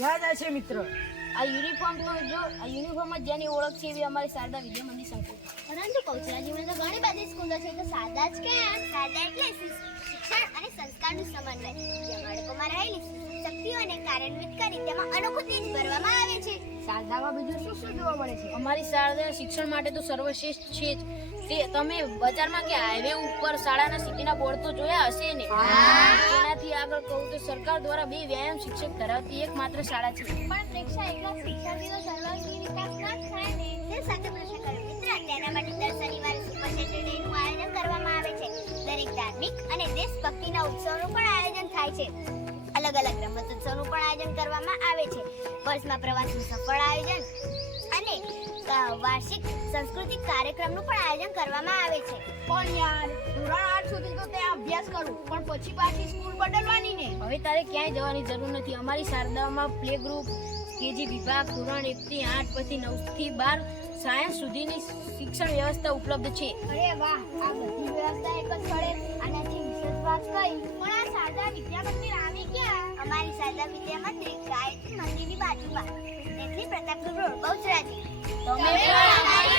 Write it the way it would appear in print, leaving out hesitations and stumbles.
યાદ હશે મિત્રો. આ યુનિફોર્મ તો જો આ યુનિફોર્મ જ જેની ઓળખ છે એવી અમારી શારદા વિદ્યા મંદિર સંકુલ. પરંતુ કૌશલાજીમાં તો ઘણી બધી સ્કૂલો છે તો સાદા જ કેમ? સાદા એટલે શિક્ષણ અને સંસ્કારનું સમન્વય. જ્યાં બાળકોમાં રહેલી શક્તિઓ અને કાર્યાન્વિત કરી તેમાં અનોખું તેજ ભરવામાં આવે છે. શારદામાં બીજું શું શું જોવા મળે છે? અમારી શાળા શિક્ષણ માટે તો સર્વશ્રેષ્ઠ છે જ. તે તમે બજારમાં કે હાઈવે ઉપર શાળાના સિટીના બોર્ડ તો જોયા હશે ને. એનાથી આગળ કહું તો સરકાર દ્વારા 2 વ્યાયામ શિક્ષક ધરાવતી એકમાત્ર શાળા છે. પણ પ્રેક્ષા એકલા શિક્ષણથી તો સર્વાંગી વિકાસ ના જ થાય ને. તે સાથે પ્રશ્ન કર્યો મિત્ર, તેના માટે દર શનિવારે સુપર સેટરડેનું આયોજન કરવામાં આવે છે. દરેક ધાર્મિક અને દેશભક્તિના ઉત્સવનું પણ આયોજન થાય છે. અલગ અલગ રમતોત્સવનું પણ આયોજન કરવામાં આવે છે. વર્ષમાં પ્રવાસનું સફળ આયોજન અને વાર્ષિક સાંસ્કૃતિક કાર્યક્રમનું પણ આયોજન કરવામાં આવે છે. પણ યાર ધોરણ 8 સુધી તો ત્યાં અભ્યાસ કરું, પણ પછી પાછી સ્કૂલ બદલવાની ને. હવે તારે ક્યાંય જવાની જરૂર નથી. અમારી શારદામાં પ્લે ગ્રુપ, કેજી વિભાગ, ધોરણ 1 થી 8 પછી 9 થી 12 સાયન્સ સુધીની શિક્ષણ વ્યવસ્થા ઉપલબ્ધ છે. અરે વાહ, આ બધી વ્યવસ્થા એક જ સ્થળે આનાથી વિશેષ વાત કઈ. પણ આ શારદા વિદ્યા મંદિર આવી ક્યાં? અમારી શારદા વિદ્યા મંદિર ગાયત્રી મંદિરની બાજુમાં. તેથી પ્રતાપપુર રોડ, બહુચરાજી. તમે પણ અમારી